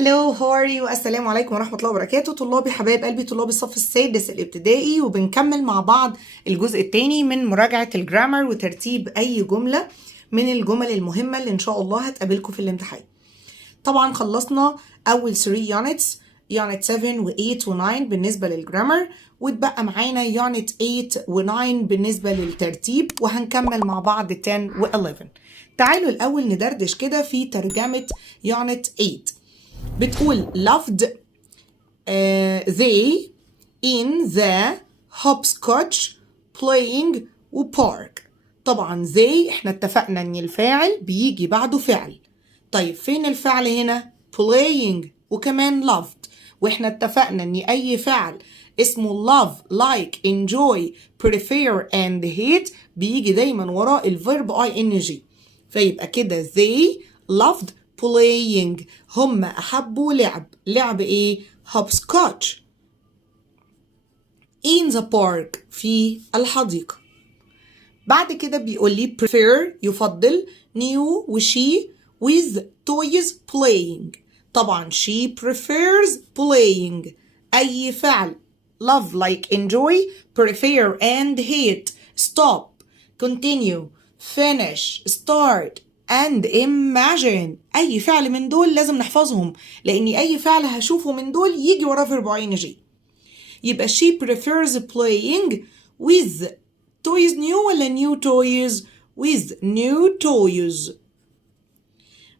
Hello, how are you? السلام عليكم ورحمة الله وبركاته. طلابي حبايب قلبي، طلاب الصف السادس الابتدائي، وبنكمل مع بعض الجزء الثاني من مراجعة الجرامر وترتيب أي جملة من الجمل المهمة اللي إن شاء الله هتقابلكم في الامتحان. طبعا خلصنا أول 3 units، unit 7 و 8 و 9 بالنسبة للجرامر، واتبقى معانا unit 8 و 9 بالنسبة للترتيب، وهنكمل مع بعض 10 و 11. تعالوا الأول ندردش كده في ترجمة unit 8. بتقول loved they in the hopscotch playing و park. طبعا they احنا اتفقنا ان الفاعل بيجي بعده فعل. طيب فين الفعل هنا؟ playing وكمان loved، واحنا اتفقنا ان اي فعل اسمه love like enjoy prefer and hate بيجي دايما وراء الفيرب ing. فيبقى كده they loved playing، هم أحبوا لعب إيه؟ hopscotch in the park في الحديقة. بعد كده بيقول لي prefer يفضل new و she with toys playing. طبعا she prefers playing أي فعل love like enjoy prefer and hate stop continue finish start and imagine. أي فعل من دول لازم نحفظهم، لأن أي فعل هشوفه من دول يجي وراه فيرب ing. يبقى she prefers playing with toys new ولا new toys؟ with new toys.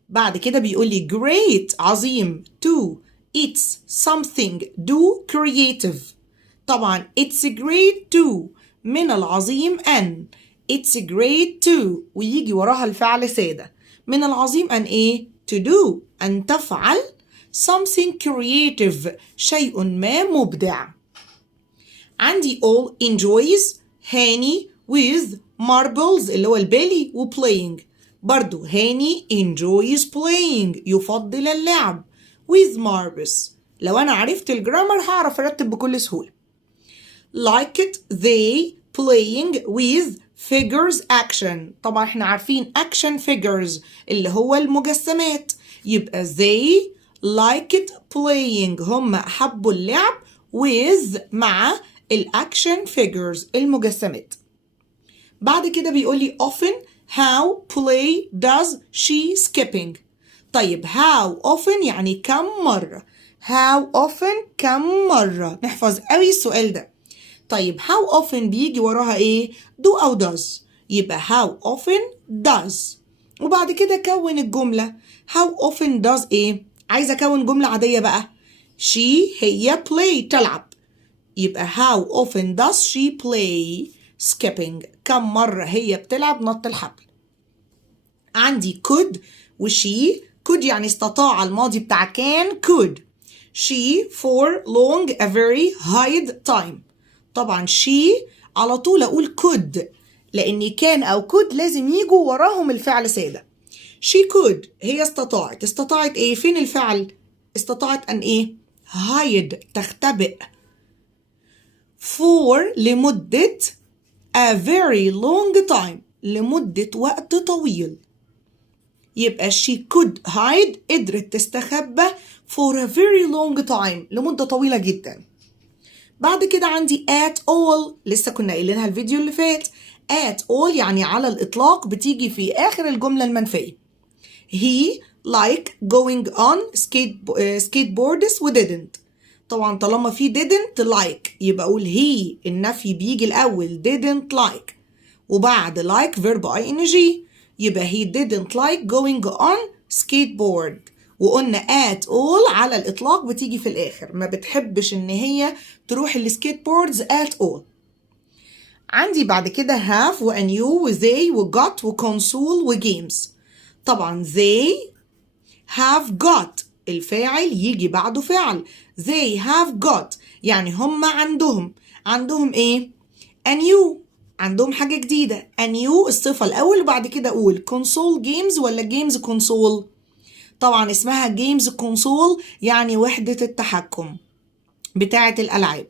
بعد كده بيقول لي great عظيم to it's something do creative. طبعا it's great to من العظيم أن it's great to ويجي وراها الفعل سادة. من العظيم أن إيه؟ to do أن تفعل something creative شيء ما مبدع. عندي all enjoys هاني with marbles اللي هو البالي و playing. برضو هاني enjoys playing يفضل اللعب with marbles. لو أنا عرفت الجرامر هعرف أرتب بكل سهولة. like it they playing with figures action. طبعا احنا عارفين action figures اللي هو المجسمات، يبقى they like it playing هم أحبوا اللعب with مع الأكشن figures المجسمات. بعد كده بيقول لي often how play does she skipping. طيب how often يعني كم مرة، how often كم مرة، نحفظ قوي السؤال ده. طيب how often بيجي وراها ايه؟ do أو does، يبقى how often does. وبعد كده كون الجملة how often does ايه؟ عايزة أكون جملة عادية بقى. she هي play تلعب، يبقى how often does she play skipping كم مرة هي بتلعب نط الحبل. عندي could و she. could يعني استطاع الماضي بتاع كان could. she for long a very hard time. طبعا she على طول أقول could، لأن كان أو could لازم يجوا وراهم الفعل سادة. she could هي استطاعت إيه؟ فين الفعل؟ استطاعت أن إيه؟ hide تختبئ. for لمدة a very long time لمدة وقت طويل، يبقى she could hide قدرت تستخبى for a very long time لمدة طويلة جدا. بعد كده عندي at all لسه كنا قايلينها الفيديو اللي فات. at all يعني على الإطلاق بتيجي في آخر الجملة المنفية. he like going on skateboards و didn't. طبعا طالما في didn't like يبقى أقول he النفي بيجي الأول didn't like، وبعد like verb ing يبقى he didn't like going on skateboard. وقلنا at all على الإطلاق بتيجي في الآخر، ما بتحبش إن هي تروح السكيت بوردز at all. عندي بعد كده have و new و they و got و console و games. طبعا they have got الفاعل يجي بعده فعل. they have got يعني هم عندهم ايه؟ a new عندهم حاجة جديدة. a new الصفة الأول وبعد كده أقول console games ولا games console؟ طبعا اسمها games console يعني وحدة التحكم بتاعة الألعاب.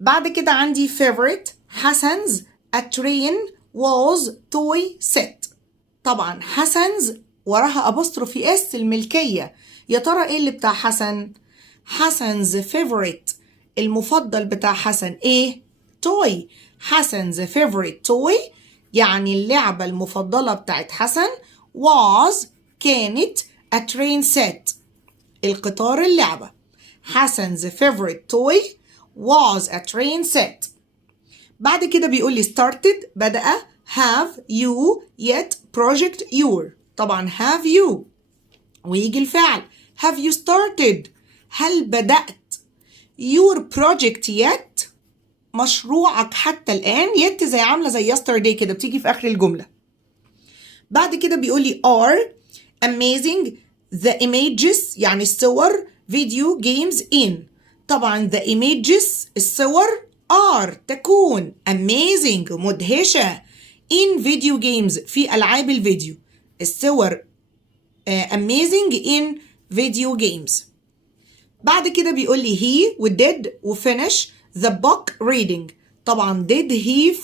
بعد كده عندي favorite حسن's a train was toy set. طبعا حسن's وراها apostrophe s الملكية. يا ترى ايه اللي بتاع حسن؟ حسن's favorite المفضل بتاع حسن ايه؟ toy. حسن's favorite toy يعني اللعبة المفضلة بتاعت حسن was كانت a train set القطار اللعبة. حسن's favorite toy was a train set. بعد كده بيقول لي started بدأ have you yet project your. طبعا have you ويجي الفعل have you started هل بدأت your project yet مشروعك حتى الآن. yet زي عاملة زي yesterday كده بتيجي في آخر الجملة. بعد كده بيقول لي are amazing the images يعني الصور video games in. طبعا the images الصور are تكون amazing مدهشة in video games في ألعاب الفيديو. الصور amazing in video games. بعد كده بيقول لي he و did و finish the book reading. طبعا did he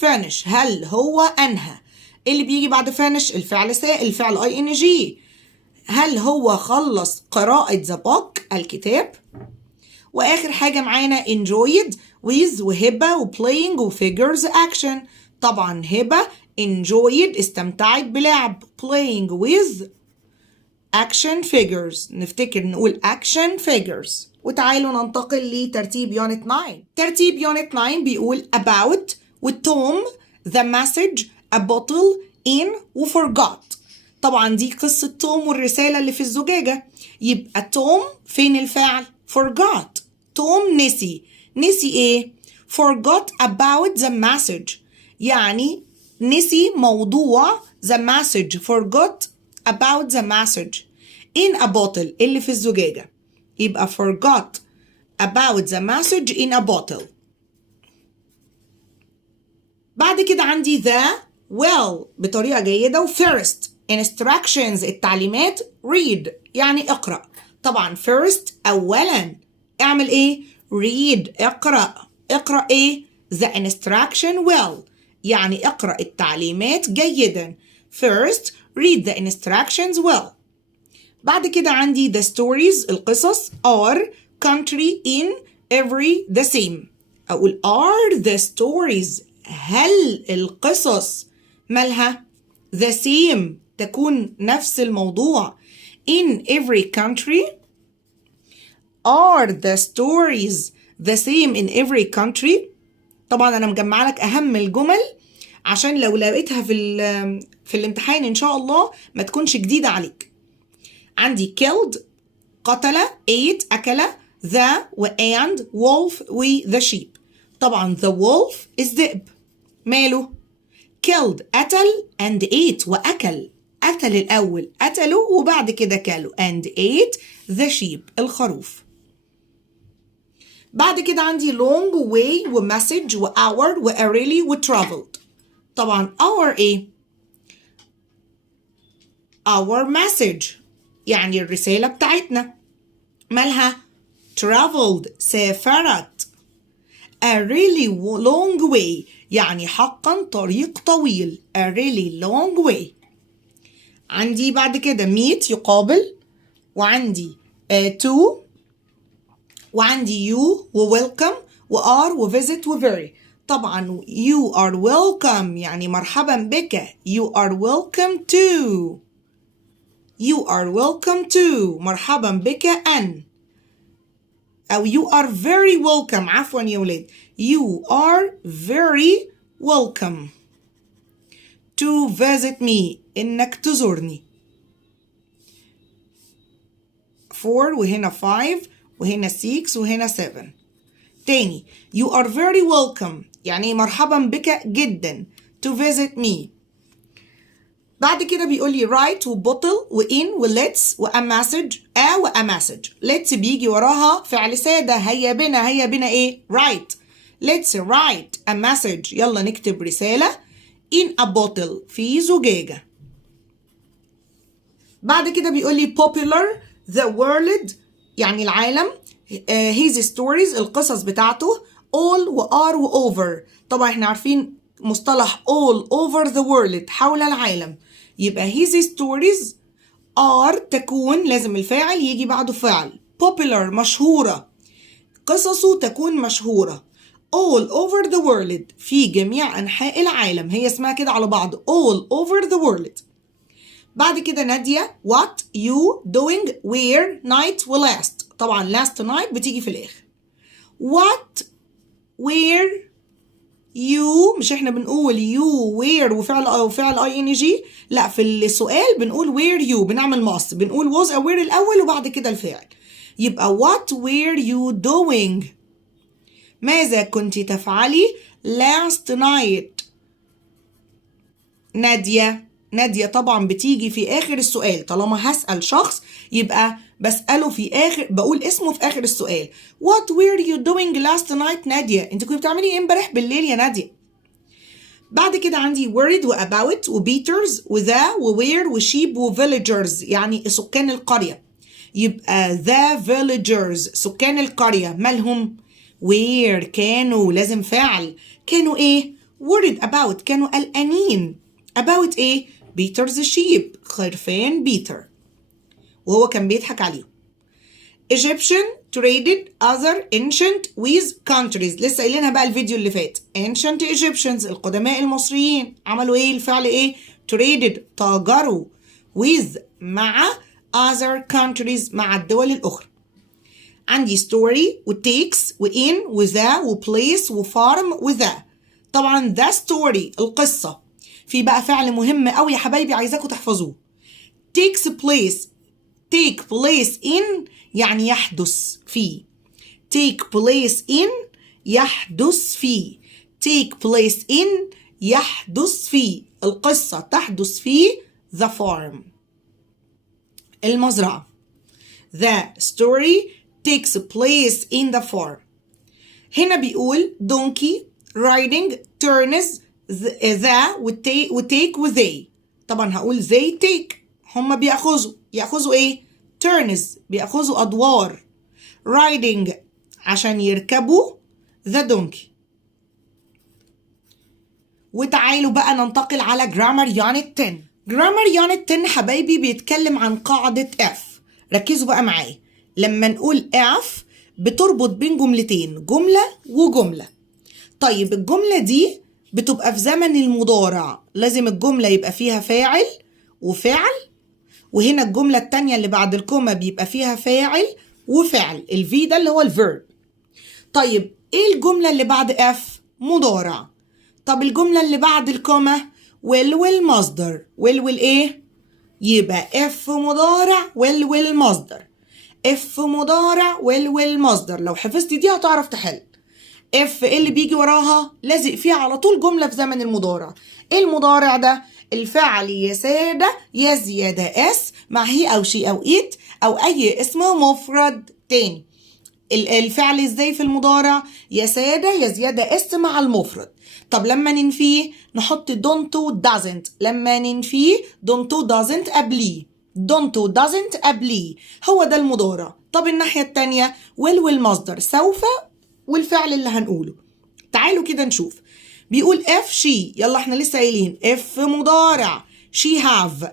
finish هل هو أنهى. اللي بيجي بعد finish الفعل الفعل ing. هل هو خلص قراءة the book الكتاب. وآخر حاجة معانا enjoyed with وهبة و playing و figures action. طبعا هبة enjoyed استمتعت بلعب playing with action figures. نفتكر نقول action figures. وتعالوا ننتقل لترتيب يونت 9. ترتيب يونت 9 بيقول about والتوم the message a bottle in و forgot. طبعا دي قصة توم والرسالة اللي في الزجاجة. يبقى توم فين الفعل؟ forgot. توم نسي ايه؟ forgot about the message يعني نسي موضوع the message. forgot about the message in a bottle اللي في الزجاجة. يبقى forgot about the message in a bottle. بعد كده عندي the well بطريقة جيدة و first instructions التعليمات read يعني اقرأ. طبعا first أولا اعمل ايه؟ read اقرأ ايه؟ the instruction well يعني اقرأ التعليمات جيدا. first read the instructions well. بعد كده عندي the stories القصص are country in every the same. أقول are the stories هل القصص مالها the same تكون نفس الموضوع in every country. are the stories the same in every country. طبعا أنا مجمع لك أهم الجمل عشان لو لقيتها في الامتحان إن شاء الله ما تكونش جديدة عليك. عندي killed قتل ate أكل the و and wolf و the sheep. طبعا the wolf الذئب ماله killed قتل and ate وأكل. قتل الأول قتله وبعد كده كله and ate the sheep الخروف. بعد كده عندي long way و message و hour و really و traveled. طبعا our ايه؟ our message يعني الرسالة بتاعتنا مالها traveled سافرت. a really long way يعني حقا طريق طويل a really long way. عندي بعد كده meet يقابل وعندي to وعندي you و welcome و are و visit و very. طبعا you are welcome يعني مرحبا بك. you are welcome to مرحبا بك أن. أو you are very welcome عفوا يا ولاد you are very welcome to visit me إنك تزورني. 4 وهنا 5 وهنا 6 وهنا 7. تاني you are very welcome يعني مرحبا بك جدا to visit me. بعد كده بيقول لي write و bottle و in و let's و a message و a message. let's بيجي وراها فعل سادة هيا بنا ايه write. let's write a message يلا نكتب رسالة in a bottle في زجاجة. بعد كده بيقول لي popular the world يعني العالم his stories القصص بتاعته all و are و over. طبعا احنا عارفين مصطلح all over the world حول العالم. يبقى his stories are تكون لازم الفاعل يجي بعده فعل. popular مشهورة، قصصه تكون مشهورة. all over the world في جميع أنحاء العالم، هي اسمها كده على بعض all over the world. بعد كده نادية what you doing where night و last. طبعا last night بتيجي في الآخر. what where you مش احنا بنقول you where وفعل ing، لا في السؤال بنقول where you بنعمل مقص، بنقول was أو where الأول وبعد كده الفعل. يبقى what were you doing؟ ماذا كنت تفعلي last night؟ نادية طبعا بتيجي في آخر السؤال، طالما هسأل شخص يبقى بسأله في آخر، بقول اسمه في آخر السؤال. What were you doing last night نادية؟ انت كنت بتعملي ايه امبارح بالليل يا نادية؟ بعد كده عندي worried و about و beaters و the و where و sheep و villagers يعني سكان القرية. يبقى the villagers سكان القرية مالهم؟ where كانوا لازم فاعل، كانوا ايه؟ worried about كانوا قلقانين. about ايه؟ Peter's sheep خرفان بيتر، وهو كان بيضحك عليهم. Egyptian traded other ancient with countries، لسه قايلينها بقى الفيديو اللي فات. ancient Egyptians القدماء المصريين عملوا ايه؟ الفعل ايه؟ traded تاجروا with مع other countries مع الدول الأخرى. عندي story و takes و in و the و place و farm و the. طبعا the story القصة، في بقى فعل مهم قوي يا حبايبي عايزاكم تحفظوه. takes place take place in يعني يحدث فيه. take place in يحدث فيه. take place in يحدث فيه، القصة تحدث في the farm المزرعة. the story takes place in the farm. هنا بيقول donkey riding turns the و take و they. طبعا هقول they take، هما يأخذوا ايه؟ turns بيأخذوا أدوار. riding عشان يركبوا the donkey. وتعالوا بقى ننتقل على grammar unit 10. grammar unit 10 حبايبي بيتكلم عن قاعدة F. ركزوا بقى معايا، لما نقول F بتربط بين جملتين، جملة وجملة. طيب الجملة دي بتبقى في زمن المضارع، لازم الجملة يبقى فيها فاعل وفعل، وهنا الجملة التانية اللي بعد الكومة بيبقى فيها فاعل وفعل، الفي ده اللي هو الفيرب. طيب ايه الجملة اللي بعد F؟ مضارع. طب الجملة اللي بعد الكومة will والمصدر. will ايه؟ يبقى F مضارع will والمصدر. F مضارع will والمصدر. لو حفظتي دي هتعرف تحل. F ايه اللي بيجي وراها؟ لازق فيها على طول جملة في زمن المضارع. ايه المضارع ده؟ الفعل يا سادة يا زيادة اس مع هي او شي او ايت او اي اسم مفرد تاني. الفعل ازاي في المضارع؟ يا سادة يا زيادة اس مع المفرد. طب لما ننفيه نحط don't و doesn't. لما ننفيه don't و doesn't قبليه. don't و doesn't قبليه، هو ده المضارع. طب الناحية التانية will والمصدر سوف والفعل اللي هنقوله. تعالوا كده نشوف. بيقول if she، يلا احنا لسه قايلين if مضارع she have.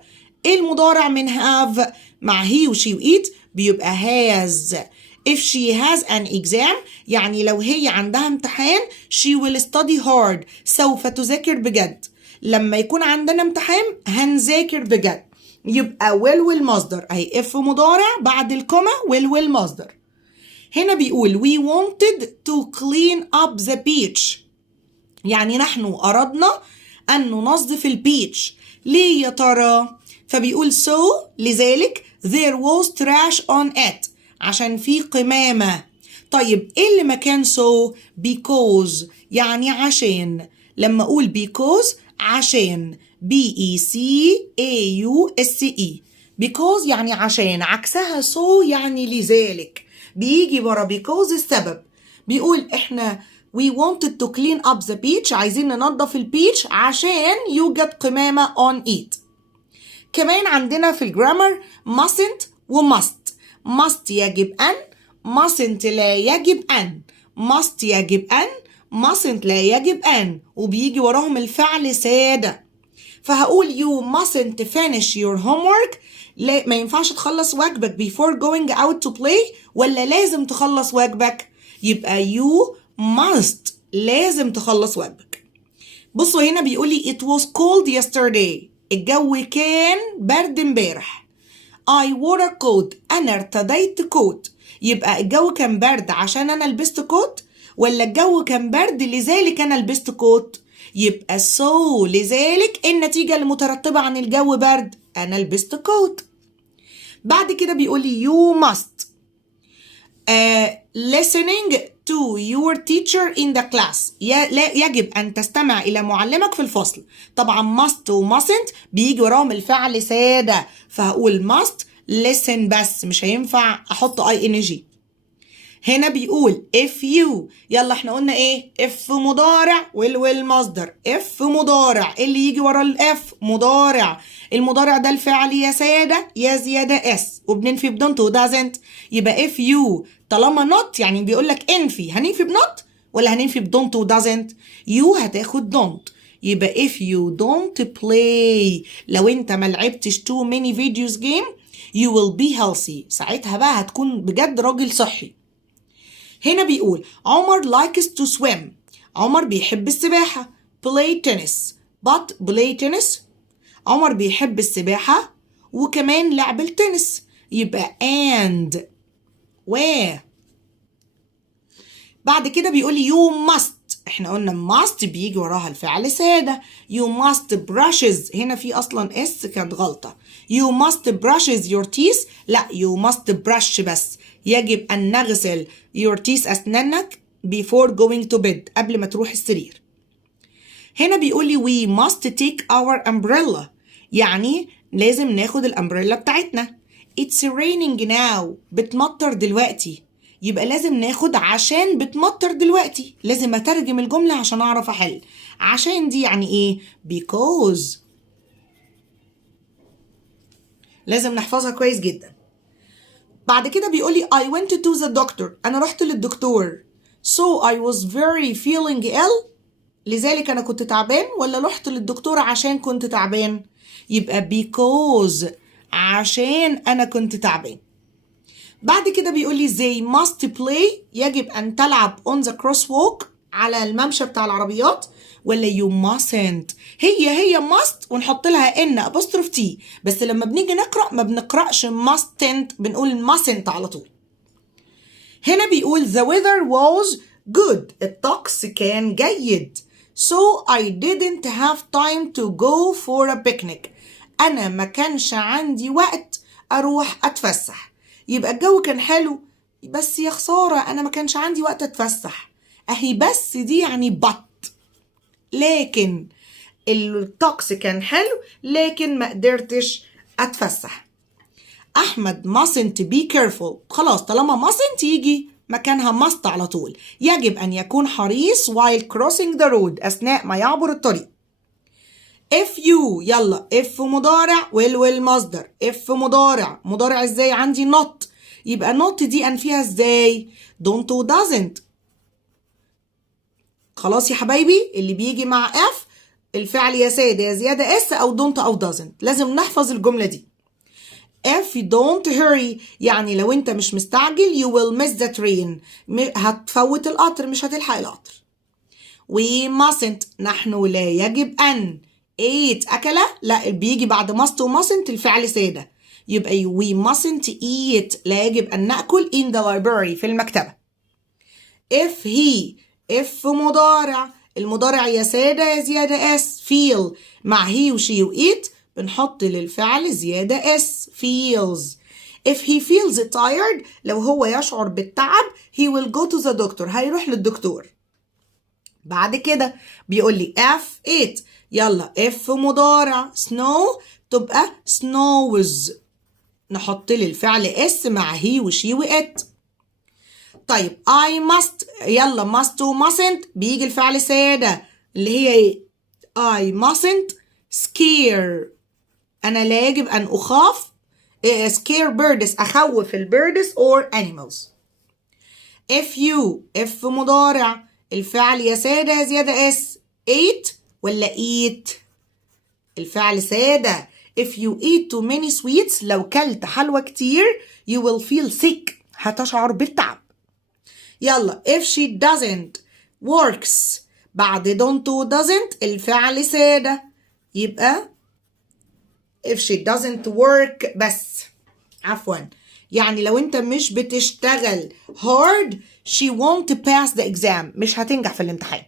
ايه المضارع من have؟ مع he و she و it بيبقى has. if she has an exam يعني لو هي عندها امتحان she will study hard سوف تذاكر بجد. لما يكون عندنا امتحان هنذاكر بجد. يبقى will والمصدر اهي if مضارع بعد الكومة will والمصدر. هنا بيقول we wanted to clean up the beach يعني نحن أردنا أن ننظف البيتش. ليه يا ترى؟ فبيقول so لذلك there was trash on it عشان في قمامة. طيب إيه اللي مكان so؟ because يعني عشان. لما أقول because عشان B-E-C-A-U-S-E because يعني عشان، عكسها so يعني لذلك، بيجي ورا because السبب. بيقول إحنا we wanted to clean up the beach عايزين ننظف البيتش عشان يوجد قمامة on it. كمان عندنا في الجرامر mustn't و must. must يجب أن، mustn't لا يجب أن. must يجب أن، mustn't لا يجب أن، وبيجي وراهم الفعل سادة. فهقول you mustn't finish your homework. لا، ما ينفعش تخلص واجبك before going out to play، ولا لازم تخلص واجبك؟ يبقى you must، لازم تخلص واجبك. بصوا هنا بيقول لي it was cold yesterday. الجو كان برد امبارح. I wore a coat. أنا ارتديت كوت. يبقى الجو كان برد عشان أنا لبست كوت، ولا الجو كان برد لذلك أنا لبست كوت؟ يبقى so، لذلك النتيجة المترتبة عن الجو برد، أنا لبست كوت. بعد كده بيقول لي you must listening to your teacher in the class. لا، يجب أن تستمع إلى معلمك في الفصل. طبعا must و mustn't بيجي وراهم الفعل سادة، فهقول must listen بس، مش هينفع أحط ing. هنا بيقول if you، يلا احنا قلنا ايه؟ if مضارع والمصدر. if مضارع، اللي يجي ورا الاف مضارع. المضارع ده الفعل يا سادة يا زيادة اس، وبننفي بدونت ودازنت. يبقى if you طالما not، يعني بيقول لك انفي، هننفي بنوت ولا هننفي بدونت ودازنت؟ you هتاخد don't. يبقى if you don't play، لو انت ما لعبتش too many videos game you will be healthy. ساعتها بقى هتكون بجد راجل صحي. هنا بيقول عمر likes to swim. عمر بيحب السباحة. play tennis. but play tennis، عمر بيحب السباحة وكمان لعب التنس. يبقى and و. بعد كده بيقول you must. احنا قلنا must بيجي وراها الفعل سادة. you must brushes، هنا في اصلا اس كانت غلطة. you must brushes your teeth. لا، you must brush بس. يجب ان نغسل your teeth اسنانك before going to bed، قبل ما تروح السرير. هنا بيقول لي we must take our umbrella، يعني لازم ناخد الامبريلا بتاعتنا. it's raining now، بتمطر دلوقتي. يبقى لازم ناخد عشان بتمطر دلوقتي. لازم اترجم الجملة عشان اعرف احل. عشان دي يعني ايه؟ because. لازم نحفظها كويس جدا. بعد كده بيقول لي I went to the doctor. انا رحت للدكتور. so I was very feeling ill، لذلك انا كنت تعبان، ولا رحت للدكتور عشان كنت تعبان؟ يبقى because، عشان انا كنت تعبان. بعد كده بيقول لي they must play، يجب أن تلعب on the crosswalk، على الممشى بتاع العربيات، ولا you mustn't؟ هي must ونحط لها ان apostrophe t، بس لما بنيجي نقرأ ما بنقرأش mustn't، بنقول mustn't على طول. هنا بيقول the weather was good، الطقس كان جيد. so I didn't have time to go for a picnic، أنا ما كانش عندي وقت أروح أتفسح. يبقى الجو كان حلو، بس يا خسارة أنا ما كانش عندي وقت أتفسح. أهي بس دي يعني but، لكن الطقس كان حلو لكن ما قدرتش أتفسح. أحمد mustn't be careful، خلاص طالما mustn't يجي مكانها must على طول. يجب أن يكون حريص while crossing the road، أثناء ما يعبر الطريق. if you، يلا if مضارع والمصدر. if مضارع ازاي؟ عندي not، يبقى not دي أنفيها ازاي؟ don't و doesn't. خلاص يا حبايبي، اللي بيجي مع if الفعل يا سادة يا زيادة اس أو don't أو doesn't. لازم نحفظ الجملة دي. if you don't hurry، يعني لو انت مش مستعجل you will miss the train، هتفوت القطر، مش هتلحق القطر. we mustn't، نحن لا يجب أن. eat أكل، لا بيجي بعد must و mustn't الفعل سادة، يبقى we mustn't eat، لا يجب أن نأكل in the library، في المكتبة. if if مضارع، المضارع يا سادة يا زيادة اس. feel مع he و she و eat بنحط للفعل زيادة s feels. if he feels tired، لو هو يشعر بالتعب he will go to the doctor، هيروح للدكتور. بعد كده بيقول لي if it، يلا if مضارع snow تبقى snows، نحط للفعل s مع he و she و it. طيب I must، يلا must و mustn't بيجي الفعل سادة اللي هي ايه؟ I mustn't scare، أنا لا يجب أن أخاف scare birds، أخوف البيردز or animals. if مضارع الفعل يا سادة يا زيادة اس. eat ولا eat؟ الفعل سادة. if you eat too many sweets لو كلت حلوى كتير you will feel sick هتشعر بالتعب. يلا if she doesn't works بعد don't و doesn't الفعل سادة يبقى if she doesn't work بس. عفوا يعني لو انت مش بتشتغل hard she won't pass the exam مش هتنجح في الامتحان.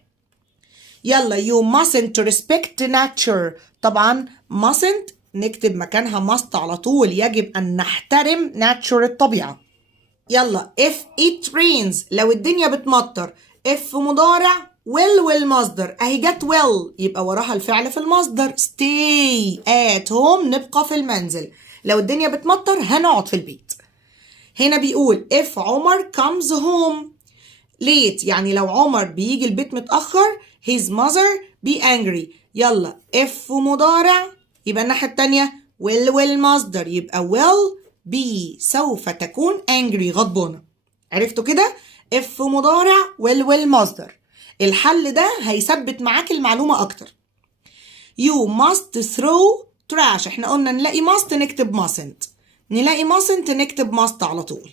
يلا you mustn't respect nature طبعا mustn't نكتب مكانها must على طول يجب أن نحترم nature الطبيعة. يلا if it rains لو الدنيا بتمطر if مضارع will والمصدر اهي جت will يبقى وراها الفعل في المصدر stay at home نبقى في المنزل. لو الدنيا بتمطر هنقعد في البيت. هنا بيقول if عمر comes home late يعني لو عمر بيجي البيت متأخر his mother be angry. يلا if مضارع يبقى الناحية التانية will والمصدر يبقى will be سوف تكون angry غضبانة. عرفتوا كده؟ if مضارع will والمصدر. الحل ده هيثبت معاك المعلومة أكتر. you must throw trash احنا قلنا نلاقي must نكتب mustn't نلاقي mustn't نكتب must على طول.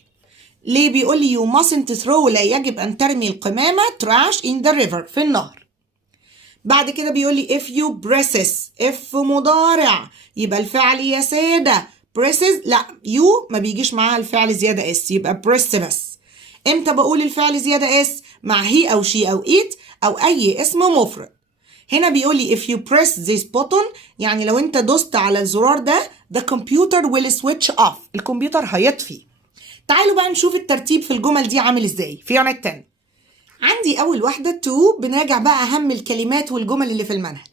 ليه بيقول لي you mustn't throw لا يجب أن ترمي القمامة trash in the river في النهر. بعد كده بيقول لي if you presses if مضارع يبقى الفعل يا سادة presses لا you ما بيجيش معاها الفعل زيادة اس يبقى press بس. امتى بقول الفعل زيادة اس؟ مع he أو she أو it أو أي اسم مفرد. هنا بيقول لي if you press this button يعني لو انت دوست على الزرار ده the computer will switch off الكمبيوتر هيطفي. تعالوا بقى نشوف الترتيب في الجمل دي عامل ازاي في يونت 10. عندي أول واحدة to بنراجع بقى أهم الكلمات والجمل اللي في المنهج.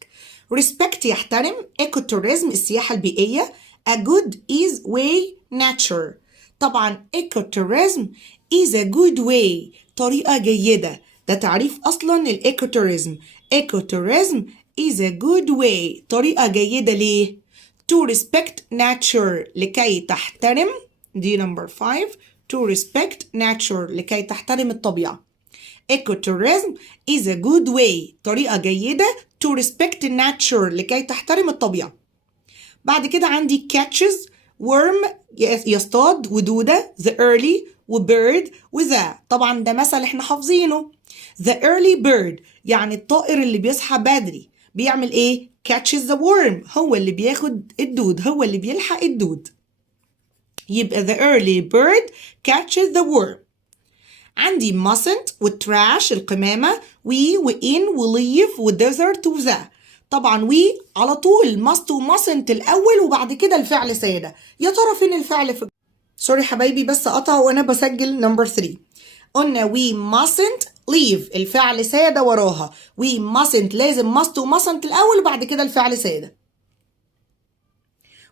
respect يحترم ecotourism السياحة البيئية a good is way nature طبعا ecotourism is a good way طريقة جيدة ده تعريف أصلا للإيكوتوريزم. ecotourism is a good way طريقة جيدة ليه؟ to respect nature لكي تحترم دي number 5 to respect nature لكي تحترم الطبيعة. ecotourism is a good way طريقة جيدة to respect nature لكي تحترم الطبيعة. بعد كده عندي catches worm يصطاد ودودة the early وbird وذا طبعا ده مثل احنا حافظينه. the early bird يعني الطائر اللي بيصحى بدري بيعمل ايه؟ catches the worm هو اللي بياخد الدود هو اللي بيلحق الدود يبقى the early bird catches the worm. عندي mustn't والtrash القمامة we وin وleave وdesert وذا طبعا we على طول must وmustn't الأول وبعد كده الفعل سادة. يا ترى فين الفعل في سوري حبايبي بس قطع وأنا بسجل number 3. قلنا we mustn't leave الفعل سادة وراها we mustn't لازم must وmustn't الأول وبعد كده الفعل سادة.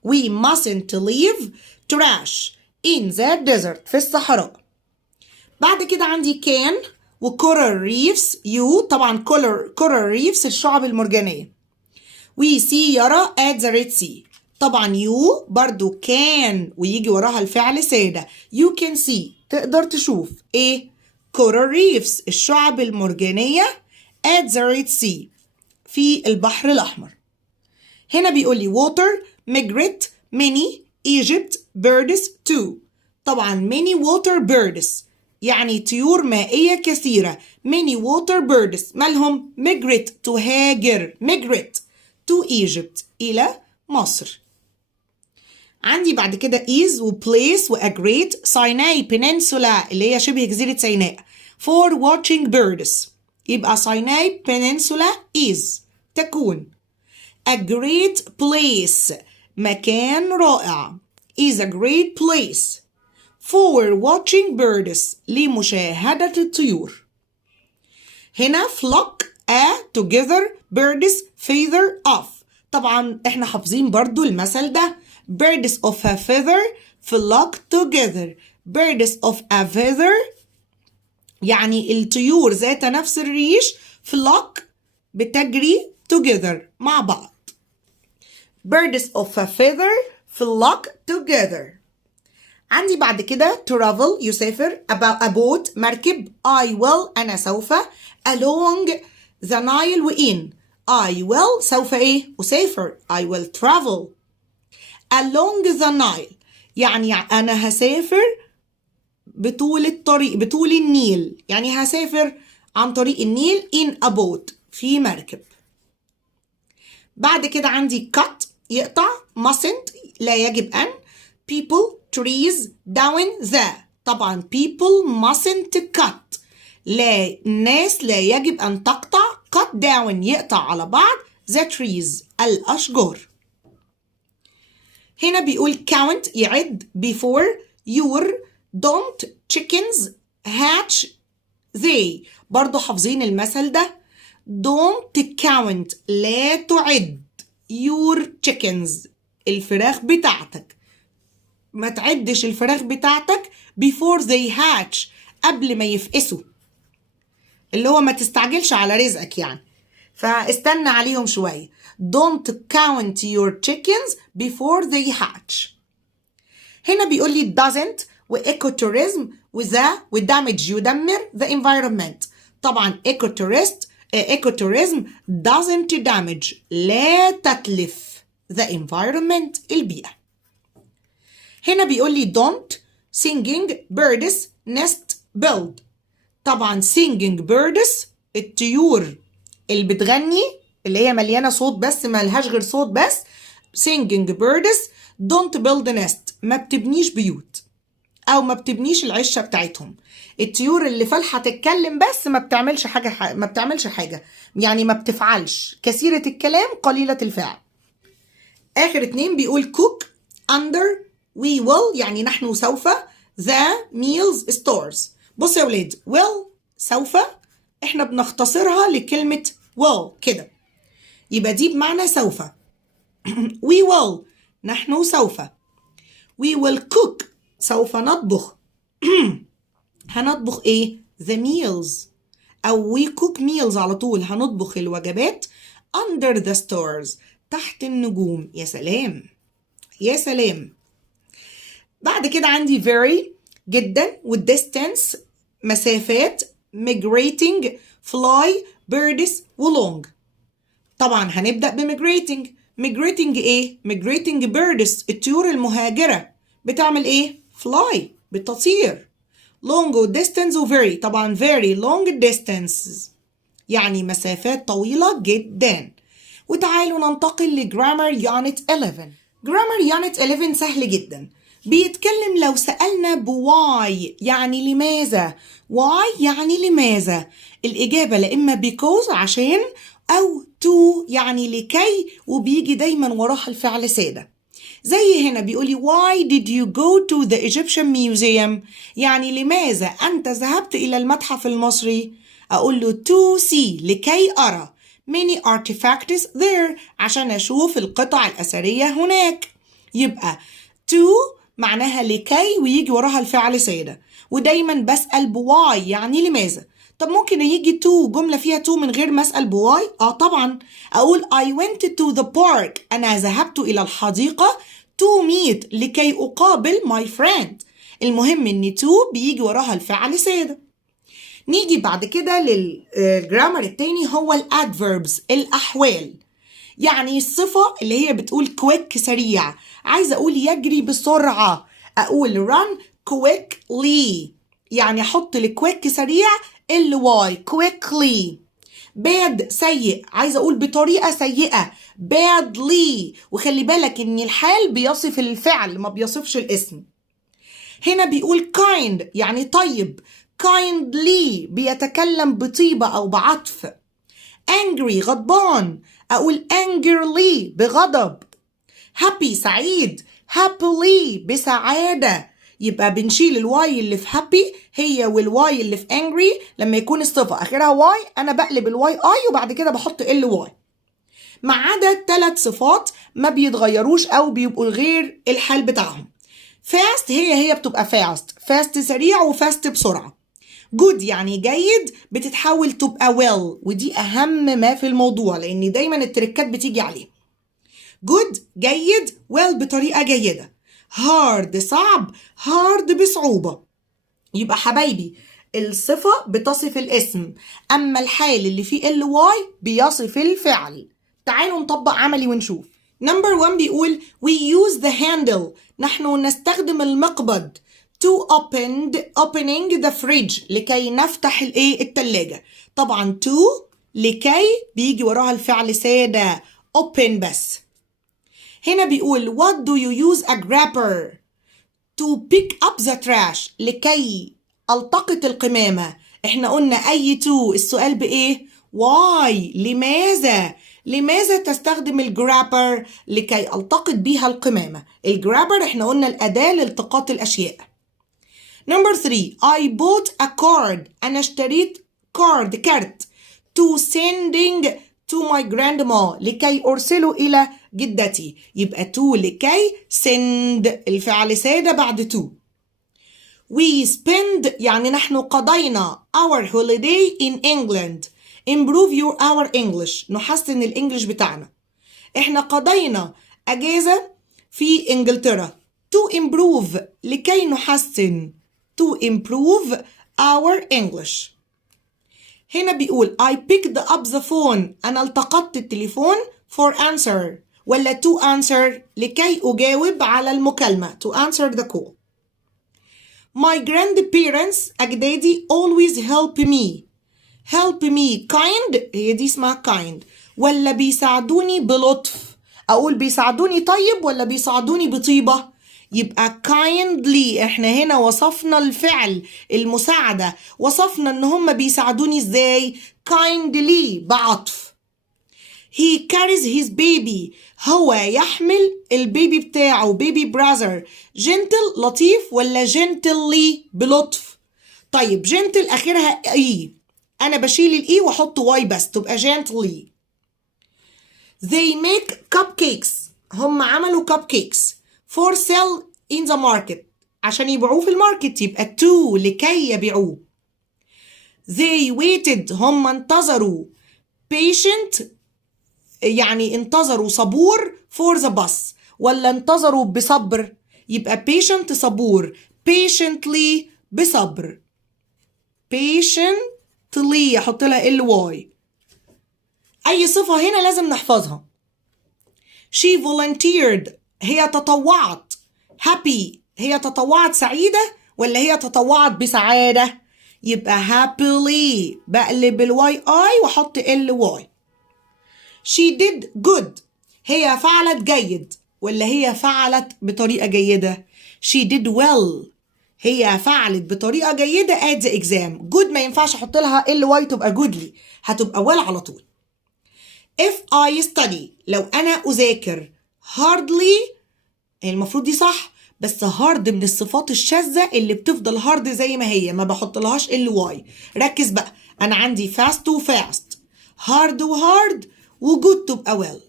we mustn't leave trash in the desert في الصحراء. بعد كده عندي can وكورال ريفز يو طبعا كورال ريفز الشعب المرجانية. we see يرى at the red sea طبعا يو برضو can ويجي وراها الفعل سادة you can see تقدر تشوف ايه كورال ريفز الشعب المرجانية at the red sea في البحر الأحمر. هنا بيقول لي water migrate many Egypt birds too طبعا many water birds يعني طيور مائية كثيرة many water birds مالهم migrate تهاجر migrate to Egypt إلى مصر. عندي بعد كده is و place و a great Sinai peninsula اللي هي شبه جزيرة سيناء for watching birds يبقى Sinai peninsula is تكون a great place مكان رائع is a great place for watching birds لمشاهدة الطيور. هنا flock a together birds feather off طبعا احنا حافظين برضو المثل ده birds of a feather flock together birds of a feather يعني الطيور ذات نفس الريش flock بتجري together مع بعض birds of a feather flock together. عندي بعد كده travel يسافر about a boat مركب I will أنا سوف along the Nile وin I will سوف ايه؟ أسافر. I will travel. along the Nile يعني أنا هسافر بطول الطريق، بطول النيل، يعني هسافر عن طريق النيل in a boat في مركب. بعد كده عندي cut يقطع، mustn't لا يجب أن، people trees down the طبعا people mustn't cut لا الناس لا يجب أن تقطع cut down يقطع على بعض the trees الأشجار. هنا بيقول count يعد before your don't chickens hatch they برضو حافظين المثل ده don't count لا تعد your chickens الفراخ بتاعتك، ما تعدش الفراخ بتاعتك before they hatch قبل ما يفقسوا، اللي هو ما تستعجلش على رزقك يعني، فاستنى عليهم شوية. don't count your chickens before they hatch. هنا بيقول لي doesn't وecotourism ودamage يدمر the environment. طبعا ecotourism doesn't damage لا تتلف the environment البيئة. هنا بيقول لي don't singing birds nest build. طبعا singing birds الطيور اللي بتغني اللي هي مليانة صوت بس ما لهاش غير صوت بس singing birds don't build nest ما بتبنيش بيوت او ما بتبنيش العشة بتاعتهم. الطيور اللي فالحة تتكلم بس ما بتعملش حاجة يعني ما بتفعلش، كثيرة الكلام قليلة الفعل. اخر اتنين بيقول cook under we will يعني نحن سوف the meals stores. بص يا ولاد will سوف احنا بنختصرها لكلمة will كده، يبقى دي بمعنى سوف. we will نحن سوف. we will cook سوف نطبخ. هنطبخ ايه؟ the meals او we cook meals على طول، هنطبخ الوجبات under the stars تحت النجوم. يا سلام يا سلام. بعد كده عندي very جدا والdistance مسافات migrating fly birds ولونج. طبعا هنبدأ بmigrating. migrating ايه؟ migrating birds الطيور المهاجرة بتعمل ايه؟ fly بتطير. long و distance و very طبعا very long distances يعني مسافات طويلة جدا. وتعالوا ننتقل لجرامر unit 11. جرامر unit 11 سهل جدا، بيتكلم لو سألنا بواي يعني لماذا. why يعني لماذا، الإجابة لا إما because عشان أو to يعني لكي، وبيجي دايما وراها الفعل سادة. زي هنا بيقولي why did you go to the Egyptian museum يعني لماذا أنت ذهبت إلى المتحف المصري. أقول له to see لكي أرى many artifacts there عشان أشوف القطع الأثرية هناك. يبقى to معناها لكي ويجي وراها الفعل سادة، ودايما بسأل بواي يعني لماذا. طب ممكن يجي to جملة فيها to من غير ما أسأل بواي؟ طبعا أقول I went to the park أنا ذهبت إلى الحديقة to meet لكي أقابل my friend. المهم إن to بيجي وراها الفعل سادة. نيجي بعد كده للجرامر التاني هو الادفيربز الأحوال. يعني الصفة اللي هي بتقول quick سريع، عايزة أقول يجري بسرعة أقول run quickly يعني أحط الquick سريع ly quickly. bad سيء عايزة أقول بطريقة سيئة badly، وخلي بالك إن الحال بيصف الفعل ما بيصفش الاسم. هنا بيقول kind يعني طيب kindly بيتكلم بطيبة أو بعطف. angry غضبان أقول angrily بغضب. happy سعيد happily بسعادة. يبقى بنشيل الواي اللي في happy هي والواي اللي في angry لما يكون الصفة آخرها واي أنا بقلب الواي اي وبعد كده بحط ال واي. ما عدا 3 صفات ما بيتغيروش أو بيبقوا غير الحال بتاعهم. fast هي بتبقى fast سريع وفاست بسرعة. good يعني جيد بتتحول تبقى well ودي أهم ما في الموضوع لأن دايما التركات بتيجي عليه. good جيد well بطريقة جيدة. hard صعب hard بصعوبة. يبقى حبايبي الصفة بتصف الاسم، أما الحال اللي فيه ly بيصف الفعل. تعالوا نطبق عملي ونشوف. نمبر 1 بيقول we use the handle، نحن نستخدم المقبض to opening the fridge، لكي نفتح التلاجة. طبعا to لكي بيجي وراها الفعل سادة open بس. هنا بيقول what do you use a grabber to pick up the trash، لكي التقط القمامة. احنا قلنا اي to السؤال بايه؟ why، لماذا تستخدم الجرابر؟ لكي التقط بيها القمامة. الجرابر احنا قلنا الأداة لالتقاط الأشياء. نمبر 3 I bought a card، أنا اشتريت كارت to sending to my grandma، لكي أرسله إلى جدتي. يبقى to لكي send الفعل سادة بعد to. We spend يعني نحن قضينا our holiday in England. improve our English، نحسن الإنجليش بتاعنا. احنا قضينا أجازة في إنجلترا. to improve لكي نحسن، to improve our English. هنا بيقول I picked up the phone، أنا التقطت التليفون for answer ولا to answer، لكي أجاوب على المكالمة to answer the call. My grandparents أجدادي always help me kind، هي دي اسمها kind، ولا بيساعدوني بلطف؟ أقول بيساعدوني طيب ولا بيساعدوني بطيبة؟ يبقى kindly احنا هنا وصفنا الفعل المساعدة، وصفنا ان هم بيساعدوني ازاي؟ kindly بعطف. He carries his baby، هو يحمل البيبي بتاعه baby brother. gentle لطيف ولا gently بلطف؟ طيب gentle اخرها اي، انا بشيل الاي واحط واي بس تبقى gently. They make cupcakes، هم عملوا cupcakes for sale in the market، عشان يبيعوه في الماركت. يبقى to لكي يبيعوه. They waited، هم انتظروا patient يعني انتظروا صبور for the bus، ولا انتظروا بصبر؟ يبقى patient صبور، patiently بصبر. patiently احط لها ly. اي صفة هنا لازم نحفظها. she volunteered هي تطوعت. happy هي تطوعت سعيدة ولا هي تطوعت بسعادة؟ يبقى happily بقلب الواي اي واحط ly. she did good هي فعلت جيد ولا هي فعلت بطريقة جيدة؟ she did well هي فعلت بطريقة جيدة at the exam. good ما ينفعش احط لها ly تبقى goodly، هتبقى well على طول. if I study لو انا اذاكر. hardly المفروض دي صح، بس hard من الصفات الشاذة اللي بتفضل hard زي ما هي، ما بحط لهاش ly. ركز بقى، انا عندي fast و fast، hard و hard وجود تبقى well.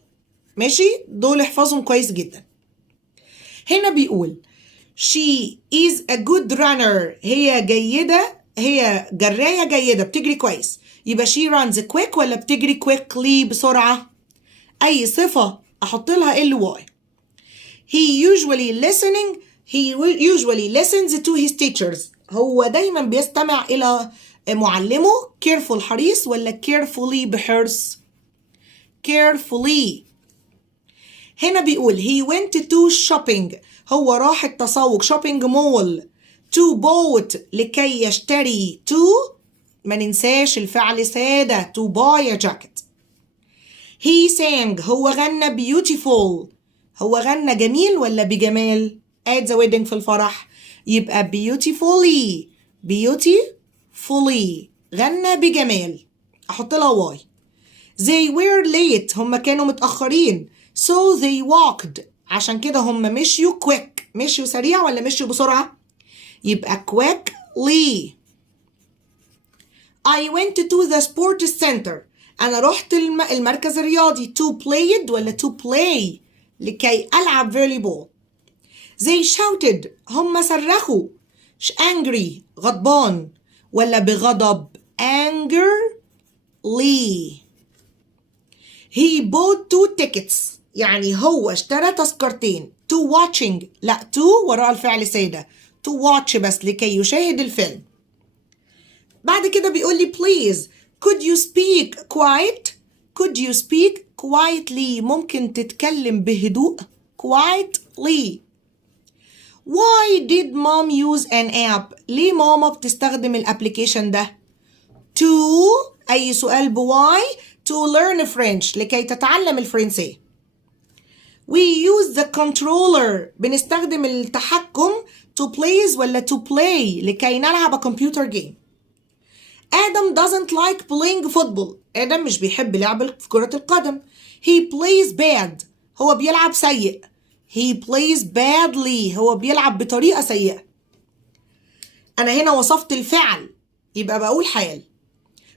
ماشي، دول احفظهم كويس جدا. هنا بيقول she is a good runner هي جيدة، هي جراية جيدة بتجري كويس. يبقى she runs quick ولا بتجري quickly بسرعة؟ أي صفة أحط لها ly. he usually listens to his teachers هو دايما بيستمع إلى معلمه. careful حريص ولا carefully بحرص؟ carefully. هنا بيقول he went to shopping هو راح التسوق shopping mall. to bought لكي يشتري. to ما ننساش الفعل سادة to buy a jacket. he sang هو غنى beautiful هو غنى جميل ولا بجمال؟ at the wedding في الفرح. يبقى beautifully غنى بجمال، أحط لها y. they were late هم كانوا متأخرين so they walked عشان كده هم مشيوا quick مشيوا سريع ولا مشيوا بسرعة؟ يبقى quickly. I went to the sports center أنا رحت المركز الرياضي. to play ولا to play لكي ألعب volleyball. they shouted هم صرخوا. angry غضبان ولا بغضب؟ angrily. he bought 2 tickets يعني هو اشترى تذكرتين. to watching لا to وراء الفعل سادة to watch بس لكي يشاهد الفيلم. بعد كده بيقول لي please could you speak quiet could you speak quietly ممكن تتكلم بهدوء quietly. Why did mom use an app ليه ماما بتستخدم الابليكيشن ده؟ to أي سؤال بواي to learn French لكي تتعلم الفرنسية. We use the controller بنستخدم التحكم to please ولا to play لكي نلعب كمبيوتر جيم. Adam doesn't like playing football. آدم مش بيحب لعب كرة القدم. He plays bad. هو بيلعب سيء. He plays badly. هو بيلعب بطريقة سيئة. أنا هنا وصفت الفعل يبقى بقول حال.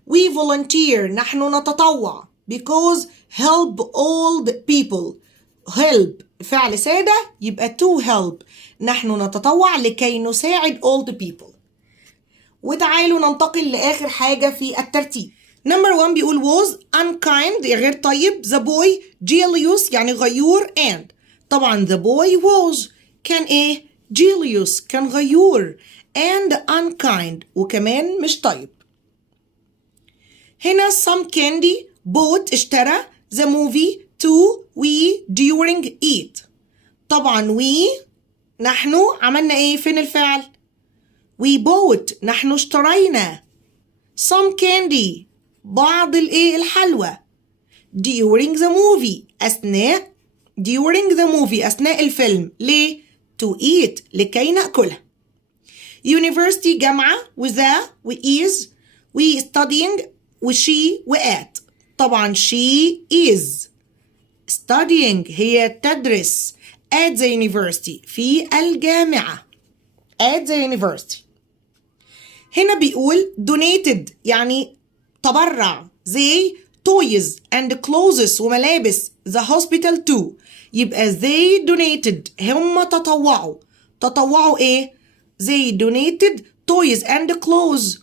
We volunteer. نحن نتطوع. Because help old people. help فعل سادة يبقى to help. نحن نتطوع لكي نساعد old people. وتعالوا ننتقل لآخر حاجة في الترتيب. نمبر 1 بيقول was unkind غير طيب. the boy jealous يعني غيور and طبعا the boy was كان ايه؟ jealous كان غيور and unkind وكمان مش طيب. هنا some candy bought اشترى the movie to we during eat. طبعا we نحن عملنا ايه؟ فين الفعل؟ we bought نحن اشترينا some candy بعض الايه الحلوى during the movie أثناء during the movie أثناء الفيلم ليه؟ to eat لكي نأكلها. university جامعة وذا وis we studying وشي وat طبعا she is studying هي تدرس at the university في الجامعة at the university. هنا بيقول donated يعني تبرع زي toys and clothes وملابس the hospital too يبقى they donated هم تطوعوا ايه؟ they donated toys and clothes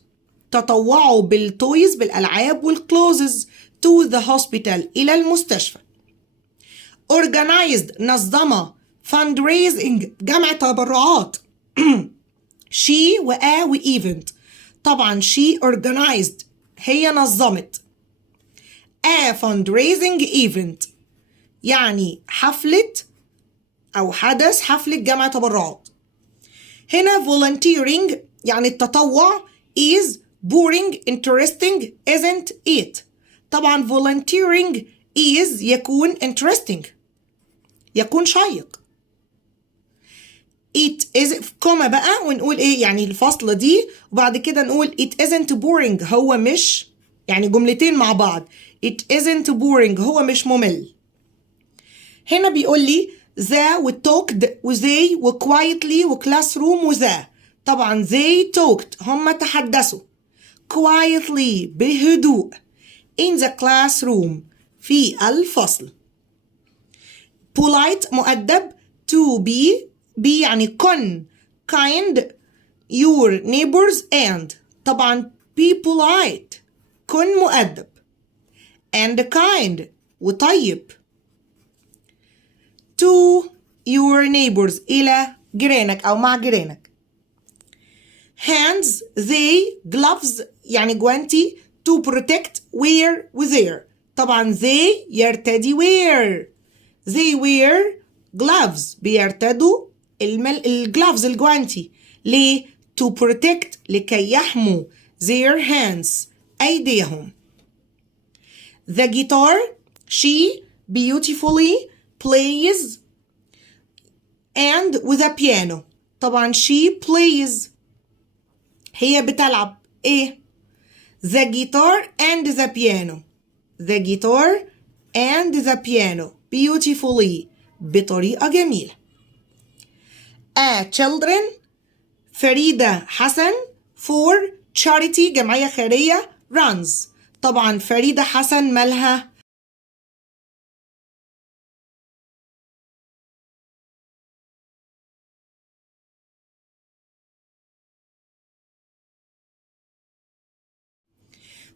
تطوعوا بالتويز بالألعاب والكلوزز to the hospital إلى المستشفى. organized نظمة fundraising جمع تبرعات she وa وevent طبعا she organized هي نظمت a fundraising event يعني حفلة أو حدث حفلة جمع تبرعات. هنا volunteering يعني التطوع is boring interesting isn't it طبعا volunteering is يكون interesting يكون شيق. it is كوما بقى ونقول ايه يعني الفاصلة دي وبعد كده نقول it isn't boring هو مش يعني جملتين مع بعض it isn't boring هو مش ممل. هنا بيقول لي ذا وtalked وزي وquietly وclassroom وذا طبعا they talked هم تحدثوا quietly بهدوء in the classroom في الفصل. polite مؤدب to be يعني كن kind your neighbors and طبعا be polite كن مؤدب and kind وطيب to your neighbors إلى جيرانك أو مع جيرانك. hands they gloves يعني جوانتي to protect wear وtheir طبعا they يرتدي wear they wear gloves بيرتدوا الجلافز الجوانتي ليه؟ to protect لكي يحموا their hands أيديهم. the guitar she beautifully plays and with a piano طبعا she plays هي بتلعب ايه؟ the guitar and the piano the guitar and the piano beautifully بطريقة جميلة. children فريدة حسن for charity جمعية خيرية runs طبعا فريدة حسن مالها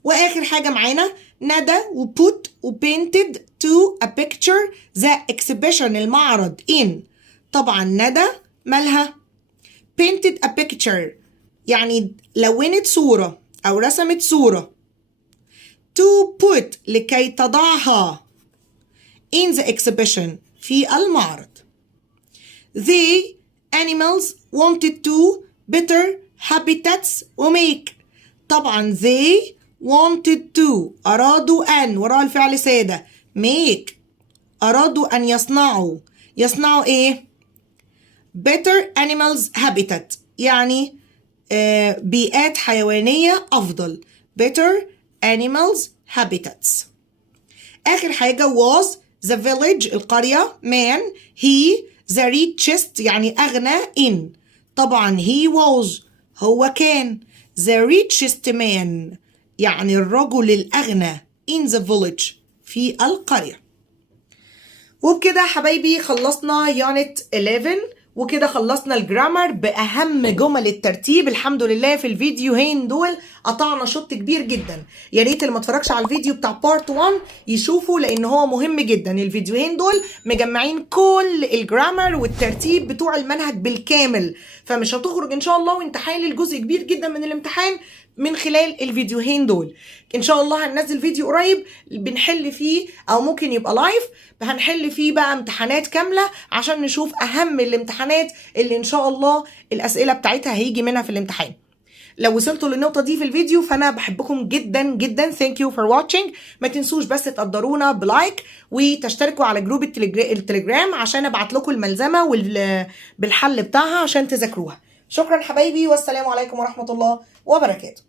واخر حاجة معانا ندى وput وpainted to a picture the exhibition المعرض in طبعا ندى مالها painted a picture يعني لونت صورة أو رسمت صورة. to put لكي تضعها in the exhibition في المعرض. They animals wanted to better habitats ومake. طبعا they wanted to أرادوا أن وراء الفعل سادة make أرادوا أن يصنعوا إيه؟ better animals habitat يعني بيئات حيوانية أفضل. better animals habitats. آخر حاجة was the village القرية man he the richest يعني أغنى in. طبعا he was هو كان the richest man يعني الرجل الأغنى in the village في القرية. وبكده حبايبي خلصنا يونت 11 وكده خلصنا الجرامر بأهم جمل الترتيب. الحمد لله في الفيديوهين دول قطعنا شوط كبير جدا. يا ريت اللي ما اتفرجش على الفيديو بتاع بارت 1 يشوفه لان هو مهم جدا. الفيديوهين دول مجمعين كل الجرامر والترتيب بتوع المنهج بالكامل، فمش هتخرج ان شاء الله وانت حالل جزء كبير جدا من الامتحان من خلال الفيديوهين دول. ان شاء الله هننزل فيديو قريب بنحل فيه او ممكن يبقى لايف هنحل فيه بقى امتحانات كاملة عشان نشوف اهم الامتحانات اللي ان شاء الله الاسئلة بتاعتها هيجي منها في الامتحان. لو وصلتوا للنقطة دي في الفيديو فأنا بحبكم جدا جدا. Thank you for watching. ما تنسوش بس تقدرونا بلايك وتشتركوا على جروب التليجرام عشان ابعت لكم الملزمة بالحل بتاعها عشان تذاكروها. شكرا حبايبي والسلام عليكم ورحمة الله وبركاته.